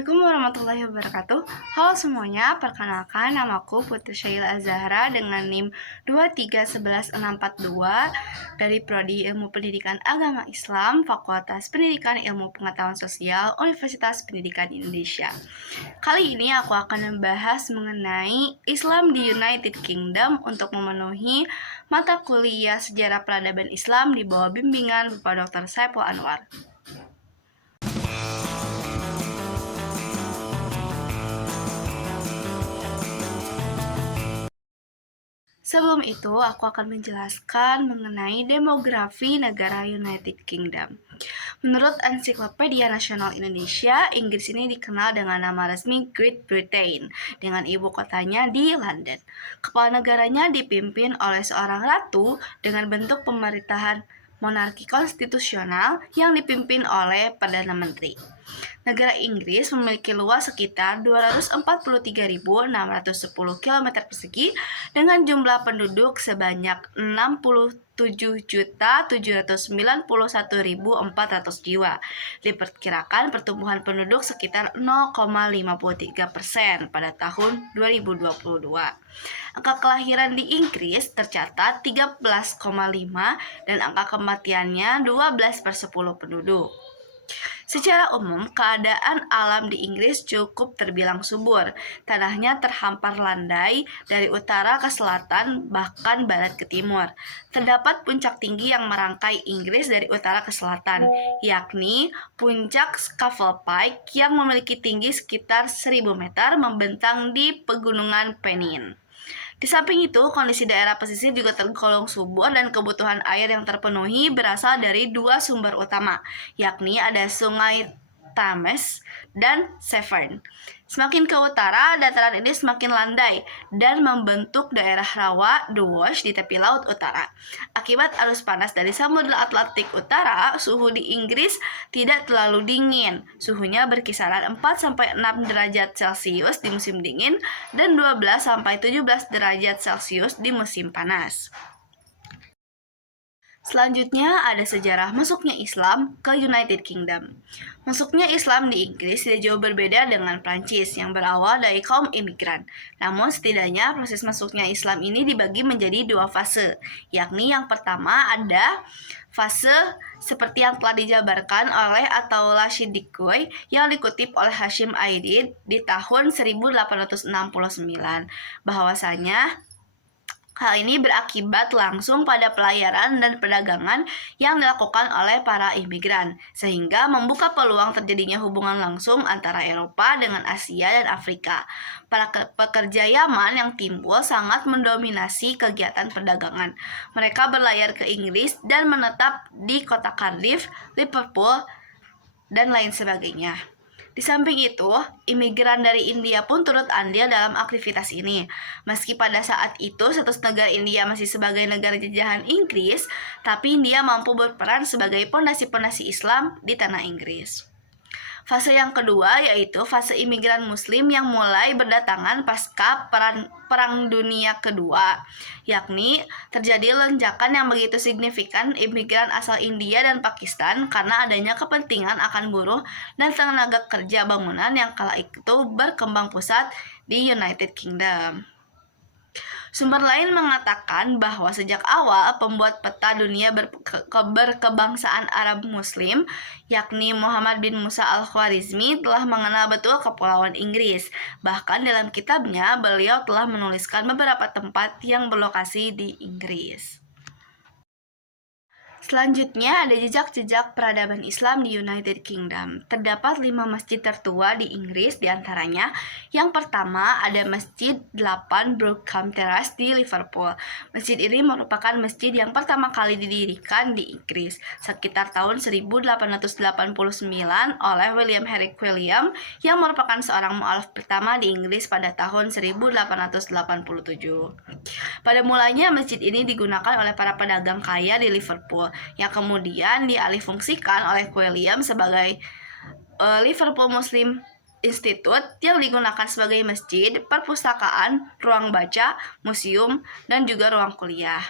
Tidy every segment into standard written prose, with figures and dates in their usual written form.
Assalamualaikum warahmatullahi wabarakatuh. Halo semuanya, perkenalkan namaku Putri Syaila Azahra dengan NIM 2311642 dari Prodi Ilmu Pendidikan Agama Islam, Fakultas Pendidikan Ilmu Pengetahuan Sosial, Universitas Pendidikan Indonesia. Kali ini aku akan membahas mengenai Islam di United Kingdom untuk memenuhi mata kuliah Sejarah Peradaban Islam di bawah bimbingan Bapak Dr. Saiful Anwar. Sebelum itu, aku akan menjelaskan mengenai demografi negara United Kingdom. Menurut Ensiklopedia Nasional Indonesia, Inggris ini dikenal dengan nama resmi Great Britain, dengan ibu kotanya di London. Kepala negaranya dipimpin oleh seorang ratu dengan bentuk pemerintahan monarki konstitusional yang dipimpin oleh Perdana Menteri. Negara Inggris memiliki luas sekitar 243.610 km persegi dengan jumlah penduduk sebanyak 67.791.400 jiwa. Diperkirakan pertumbuhan penduduk sekitar 0,53% pada tahun 2022. Angka kelahiran di Inggris tercatat 13,5 dan angka kematiannya 12/10 penduduk. Secara umum, keadaan alam di Inggris cukup terbilang subur. Tanahnya terhampar landai dari utara ke selatan, bahkan barat ke timur. Terdapat puncak tinggi yang merangkai Inggris dari utara ke selatan, yakni puncak Scafell Pike yang memiliki tinggi sekitar 1.000 meter membentang di pegunungan Pennine. Di samping itu, kondisi daerah pesisir juga tergolong subur dan kebutuhan air yang terpenuhi berasal dari dua sumber utama, yakni ada Sungai Thames dan Severn. Semakin ke utara, dataran ini semakin landai dan membentuk daerah rawa The Wash di tepi laut utara. Akibat arus panas dari Samudra Atlantik Utara, suhu di Inggris tidak terlalu dingin. Suhunya berkisaran 4-6 derajat Celcius di musim dingin dan 12-17 derajat Celcius di musim panas. Selanjutnya ada sejarah masuknya Islam ke United Kingdom. Masuknya Islam di Inggris tidak jauh berbeda dengan Prancis yang berawal dari kaum imigran. Namun setidaknya proses masuknya Islam ini dibagi menjadi dua fase, yakni yang pertama ada fase seperti yang telah dijabarkan oleh Ataullah Siddiqui yang dikutip oleh Hashim Aidid di tahun 1869, bahwasanya hal ini berakibat langsung pada pelayaran dan perdagangan yang dilakukan oleh para imigran, sehingga membuka peluang terjadinya hubungan langsung antara Eropa dengan Asia dan Afrika. Para pekerja Yaman yang timbul sangat mendominasi kegiatan perdagangan. Mereka berlayar ke Inggris dan menetap di kota Cardiff, Liverpool, dan lain sebagainya. Di samping itu, imigran dari India pun turut andil dalam aktivitas ini. Meski pada saat itu status negara India masih sebagai negara jajahan Inggris, tapi India mampu berperan sebagai pondasi-pondasi Islam di tanah Inggris. Fase yang kedua yaitu fase imigran Muslim yang mulai berdatangan pasca Perang Dunia Kedua, yakni terjadi lonjakan yang begitu signifikan imigran asal India dan Pakistan karena adanya kepentingan akan buruh dan tenaga kerja bangunan yang kala itu berkembang pusat di United Kingdom. Sumber lain mengatakan bahwa sejak awal pembuat peta dunia berkebangsaan Arab Muslim, yakni Muhammad bin Musa al-Khwarizmi, telah mengenal betul Kepulauan Inggris. Bahkan dalam kitabnya, beliau telah menuliskan beberapa tempat yang berlokasi di Inggris. Selanjutnya ada jejak-jejak peradaban Islam di United Kingdom. Terdapat 5 masjid tertua di Inggris diantaranya. Yang pertama ada Masjid 8 Brookham Terrace di Liverpool. Masjid ini merupakan masjid yang pertama kali didirikan di Inggris sekitar tahun 1889 oleh William Herrick William yang merupakan seorang mu'alaf pertama di Inggris pada tahun 1887. Pada mulanya masjid ini digunakan oleh para pedagang kaya di Liverpool yang kemudian dialihfungsikan oleh William sebagai Liverpool Muslim Institute yang digunakan sebagai masjid, perpustakaan, ruang baca, museum, dan juga ruang kuliah.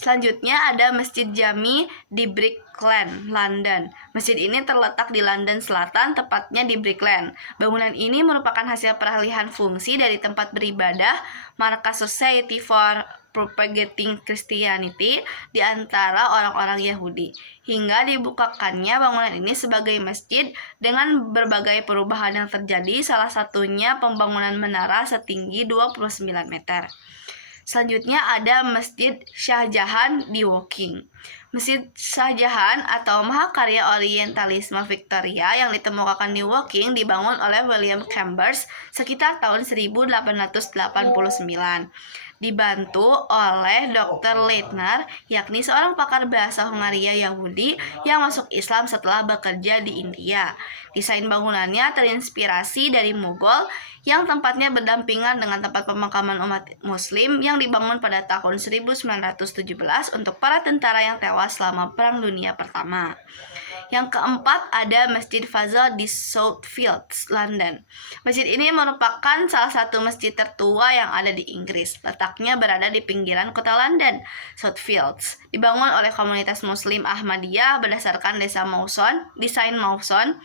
Selanjutnya ada Masjid Jami di Brick Lane, London. Masjid ini terletak di London Selatan, tepatnya di Brick Lane. Bangunan ini merupakan hasil peralihan fungsi dari tempat beribadah markas Society for Propagating Christianity di antara orang-orang Yahudi. Hingga dibukakannya bangunan ini sebagai masjid dengan berbagai perubahan yang terjadi, salah satunya pembangunan menara setinggi 29 meter. Selanjutnya ada Masjid Shah Jahan di Woking. Masjid Shah Jahan atau Mahakarya Orientalisme Victoria yang ditemukan di Woking dibangun oleh William Chambers sekitar tahun 1889. Dibantu oleh Dr. Leitner, yakni seorang pakar bahasa Hungaria Yahudi yang masuk Islam setelah bekerja di India. Desain bangunannya terinspirasi dari Mughal yang tempatnya berdampingan dengan tempat pemakaman umat Muslim yang dibangun pada tahun 1917 untuk para tentara yang tewas selama Perang Dunia Pertama. Yang keempat ada Masjid Fazal di Southfields, London. Masjid ini merupakan salah satu masjid tertua yang ada di Inggris. Letaknya berada di pinggiran kota London, Southfields. Dibangun oleh komunitas Muslim Ahmadiyah berdasarkan desain Mawson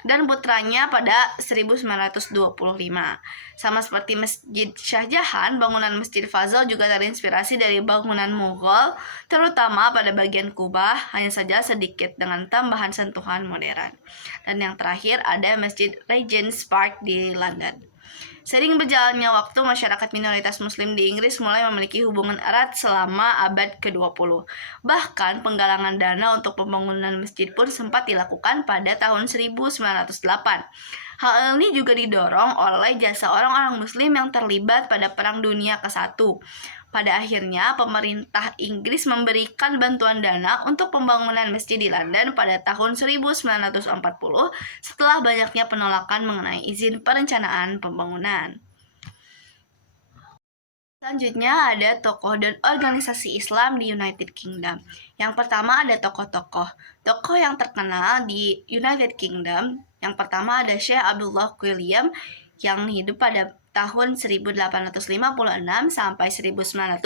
dan putranya pada 1925. Sama seperti Masjid Shah Jahan, bangunan Masjid Fazal juga terinspirasi dari bangunan Mughal, terutama pada bagian kubah, hanya saja sedikit dengan tambahan sentuhan modern. Dan yang terakhir ada Masjid Regent's Park di London. Seiring berjalannya waktu, masyarakat minoritas Muslim di Inggris mulai memiliki hubungan erat selama abad ke-20. Bahkan penggalangan dana untuk pembangunan masjid pun sempat dilakukan pada tahun 1908. Hal ini juga didorong oleh jasa orang-orang Muslim yang terlibat pada Perang Dunia ke-1. Pada akhirnya, pemerintah Inggris memberikan bantuan dana untuk pembangunan masjid di London pada tahun 1940 setelah banyaknya penolakan mengenai izin perencanaan pembangunan. Selanjutnya ada tokoh dan organisasi Islam di United Kingdom. Yang pertama ada tokoh-tokoh. Tokoh yang terkenal di United Kingdom, yang pertama ada Syekh Abdullah William yang hidup pada tahun 1856 sampai 1932.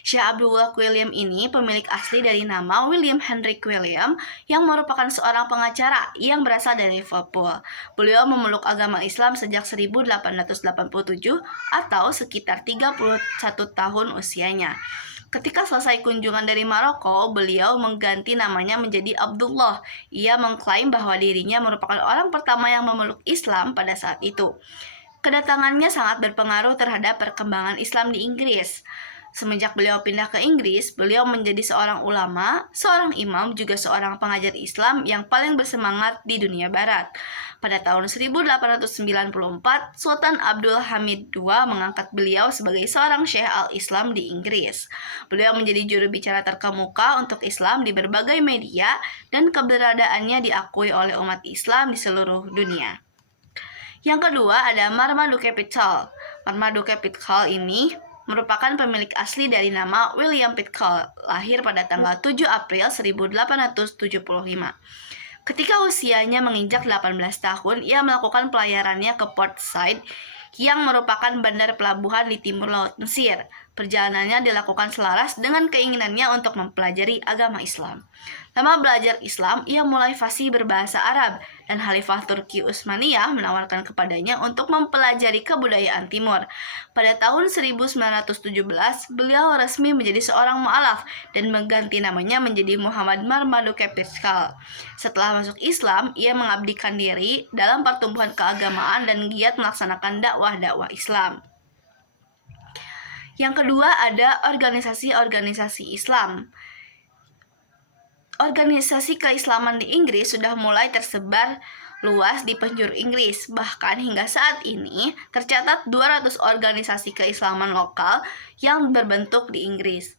Syekh Abdullah William ini pemilik asli dari nama William Henry William yang merupakan seorang pengacara yang berasal dari Liverpool. Beliau memeluk agama Islam sejak 1887 atau sekitar 31 tahun usianya. Ketika selesai kunjungan dari Maroko, beliau mengganti namanya menjadi Abdullah. Ia mengklaim bahwa dirinya merupakan orang pertama yang memeluk Islam pada saat itu. Kedatangannya sangat berpengaruh terhadap perkembangan Islam di Inggris. Semenjak beliau pindah ke Inggris, beliau menjadi seorang ulama, seorang imam, juga seorang pengajar Islam yang paling bersemangat di dunia barat. Pada tahun 1894, Sultan Abdul Hamid II mengangkat beliau sebagai seorang Syekh al-Islam di Inggris. Beliau menjadi juru bicara terkemuka untuk Islam di berbagai media dan keberadaannya diakui oleh umat Islam di seluruh dunia. Yang kedua ada Marmaduke Pitkal. Marmaduke Pitkal ini merupakan pemilik asli dari nama William Pitkal, lahir pada tanggal 7 April 1875. Ketika usianya menginjak 18 tahun, ia melakukan pelayarannya ke Port Said yang merupakan bandar pelabuhan di timur laut Mesir. Perjalanannya dilakukan selaras dengan keinginannya untuk mempelajari agama Islam. Lama belajar Islam, ia mulai fasih berbahasa Arab, dan Khalifah Turki Utsmaniyah menawarkan kepadanya untuk mempelajari kebudayaan Timur. Pada tahun 1917, beliau resmi menjadi seorang mu'alaf dan mengganti namanya menjadi Muhammad Marmaduke Pitkal. Setelah masuk Islam, ia mengabdikan diri dalam pertumbuhan keagamaan dan giat melaksanakan dakwah Islam. Yang kedua ada organisasi-organisasi Islam. Organisasi keislaman di Inggris sudah mulai tersebar luas di penjuru Inggris. Bahkan hingga saat ini tercatat 200 organisasi keislaman lokal yang berbentuk di Inggris.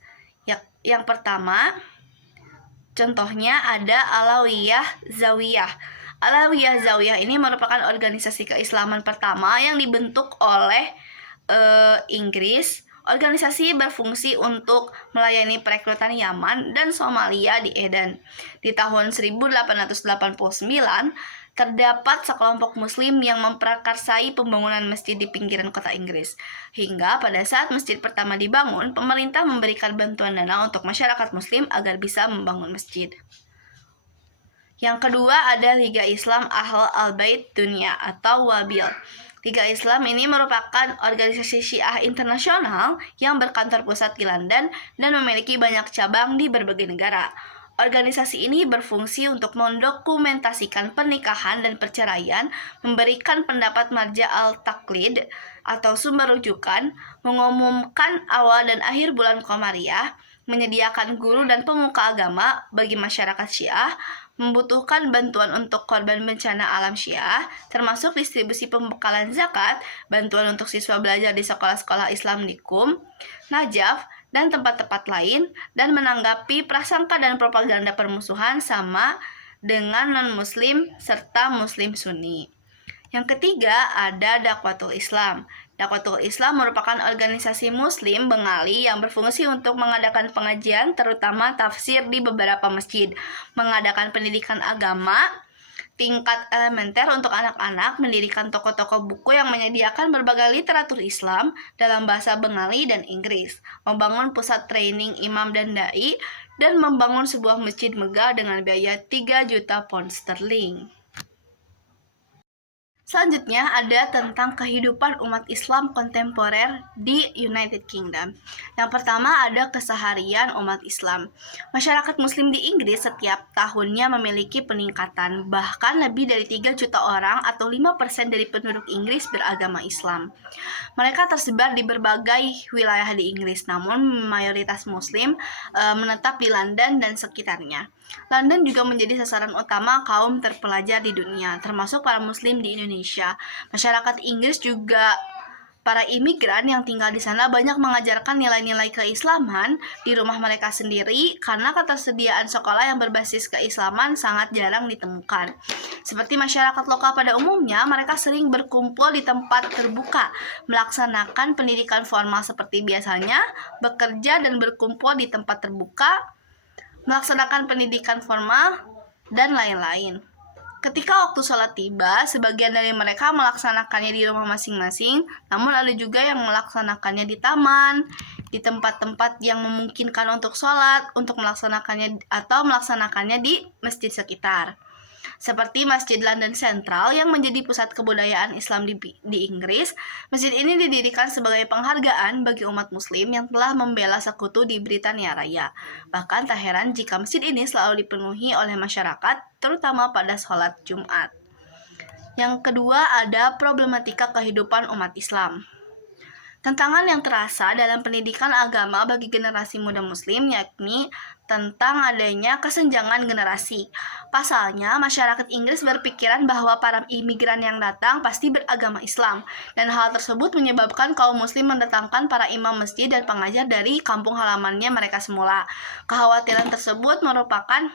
Yang pertama, contohnya ada Alawiyah Zawiyah. Alawiyah Zawiyah ini merupakan organisasi keislaman pertama yang dibentuk oleh Inggris. Organisasi berfungsi untuk melayani perekrutan Yaman dan Somalia di Eden. Di tahun 1889, terdapat sekelompok muslim yang memprakarsai pembangunan masjid di pinggiran kota Inggris. Hingga pada saat masjid pertama dibangun, pemerintah memberikan bantuan dana untuk masyarakat muslim agar bisa membangun masjid. Yang kedua ada Liga Islam Ahl al-Bait Dunia atau WABIL. Liga Islam ini merupakan organisasi Syiah internasional yang berkantor pusat di London dan memiliki banyak cabang di berbagai negara. Organisasi ini berfungsi untuk mendokumentasikan pernikahan dan perceraian, memberikan pendapat marja al-taklid atau sumber rujukan, mengumumkan awal dan akhir bulan Qamariyah, menyediakan guru dan pemuka agama bagi masyarakat Syiah, membutuhkan bantuan untuk korban bencana alam Syiah, termasuk distribusi pembekalan zakat, bantuan untuk siswa belajar di sekolah-sekolah Islam di Qum, Najaf, dan tempat-tempat lain, dan menanggapi prasangka dan propaganda permusuhan sama dengan non-muslim serta muslim sunni. Yang ketiga ada Dakwatul Islam. Dakwatul Islam merupakan organisasi muslim Bengali yang berfungsi untuk mengadakan pengajian terutama tafsir di beberapa masjid, mengadakan pendidikan agama tingkat elementer untuk anak-anak, mendirikan toko-toko buku yang menyediakan berbagai literatur Islam dalam bahasa Bengali dan Inggris, membangun pusat training imam dan dai, dan membangun sebuah masjid megah dengan biaya 3 juta pound sterling. Selanjutnya ada tentang kehidupan umat Islam kontemporer di United Kingdom. Yang pertama ada keseharian umat Islam. Masyarakat muslim di Inggris setiap tahunnya memiliki peningkatan, bahkan lebih dari 3 juta orang atau 5% dari penduduk Inggris beragama Islam. Mereka tersebar di berbagai wilayah di Inggris, namun mayoritas muslim menetap di London dan sekitarnya. London juga menjadi sasaran utama kaum terpelajar di dunia, termasuk para muslim di Indonesia. Masyarakat Inggris juga para imigran yang tinggal di sana banyak mengajarkan nilai-nilai keislaman di rumah mereka sendiri karena ketersediaan sekolah yang berbasis keislaman sangat jarang ditemukan. Seperti masyarakat lokal pada umumnya, mereka sering berkumpul di tempat terbuka, melaksanakan pendidikan formal seperti biasanya, bekerja dan berkumpul di tempat terbuka, melaksanakan pendidikan formal, dan lain-lain. Ketika waktu sholat tiba, sebagian dari mereka melaksanakannya di rumah masing-masing, namun ada juga yang melaksanakannya di taman, di tempat-tempat yang memungkinkan untuk sholat, untuk melaksanakannya di masjid sekitar. Seperti Masjid London Central yang menjadi pusat kebudayaan Islam di Inggris, masjid ini didirikan sebagai penghargaan bagi umat muslim yang telah membela sekutu di Britania Raya. Bahkan tak heran jika masjid ini selalu dipenuhi oleh masyarakat, terutama pada sholat Jumat. Yang kedua ada problematika kehidupan umat Islam. Tantangan yang terasa dalam pendidikan agama bagi generasi muda muslim yakni tentang adanya kesenjangan generasi. Pasalnya, masyarakat Inggris berpikiran bahwa para imigran yang datang pasti beragama Islam, dan hal tersebut menyebabkan kaum muslim mendatangkan para imam masjid dan pengajar dari kampung halamannya mereka semula. Kekhawatiran tersebut merupakan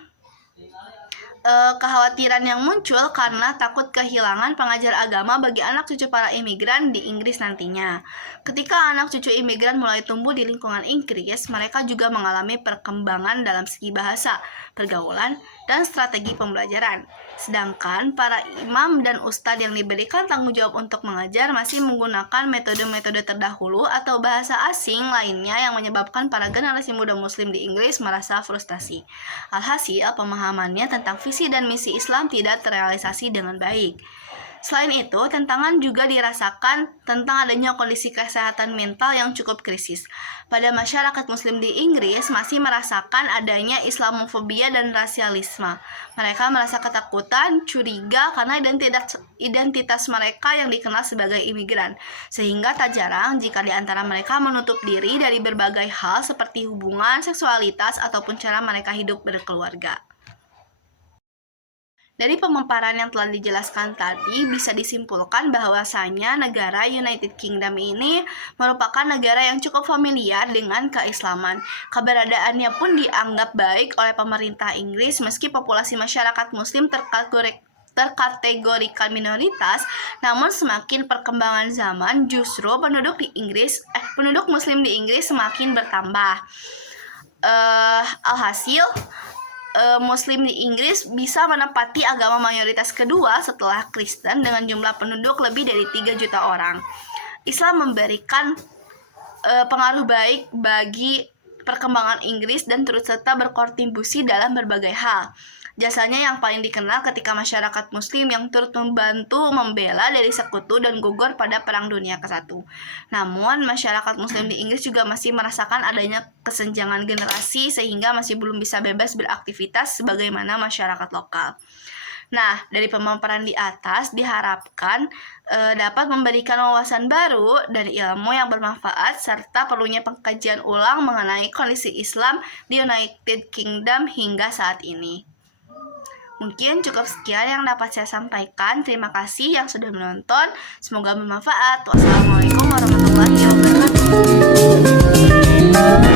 kekhawatiran yang muncul karena takut kehilangan pengajar agama bagi anak cucu para imigran di Inggris nantinya. Ketika anak cucu imigran mulai tumbuh di lingkungan Inggris, mereka juga mengalami perkembangan dalam segi bahasa, pergaulan, dan strategi pembelajaran. Sedangkan para imam dan ustadz yang diberikan tanggung jawab untuk mengajar masih menggunakan metode-metode terdahulu atau bahasa asing lainnya yang menyebabkan para generasi muda muslim di Inggris merasa frustasi. Alhasil, pemahamannya tentang visi dan misi Islam tidak terrealisasi dengan baik. Selain itu, tantangan juga dirasakan tentang adanya kondisi kesehatan mental yang cukup krisis. Pada masyarakat muslim di Inggris masih merasakan adanya Islamofobia dan rasialisme. Mereka merasa ketakutan, curiga karena identitas mereka yang dikenal sebagai imigran. Sehingga tak jarang jika di antara mereka menutup diri dari berbagai hal seperti hubungan, seksualitas, ataupun cara mereka hidup berkeluarga. Dari pemaparan yang telah dijelaskan tadi, bisa disimpulkan bahwasanya negara United Kingdom ini merupakan negara yang cukup familiar dengan keislaman. Keberadaannya pun dianggap baik oleh pemerintah Inggris meski populasi masyarakat muslim terkategorikan minoritas, namun semakin perkembangan zaman justru penduduk muslim di Inggris semakin bertambah. Alhasil, Muslim di Inggris bisa menempati agama mayoritas kedua setelah Kristen dengan jumlah penduduk lebih dari 3 juta orang. Islam memberikan pengaruh baik bagi perkembangan Inggris dan turut serta berkontribusi dalam berbagai hal. Jasanya yang paling dikenal ketika masyarakat Muslim yang turut membantu membela dari sekutu dan gugur pada Perang Dunia ke-1. Namun, masyarakat Muslim di Inggris juga masih merasakan adanya kesenjangan generasi sehingga masih belum bisa bebas beraktivitas sebagaimana masyarakat lokal. Nah, dari pemaparan di atas diharapkan dapat memberikan wawasan baru dan ilmu yang bermanfaat serta perlunya pengkajian ulang mengenai kondisi Islam di United Kingdom hingga saat ini. Mungkin cukup sekian yang dapat saya sampaikan. Terima kasih yang sudah menonton. Semoga bermanfaat. Wassalamualaikum warahmatullahi wabarakatuh.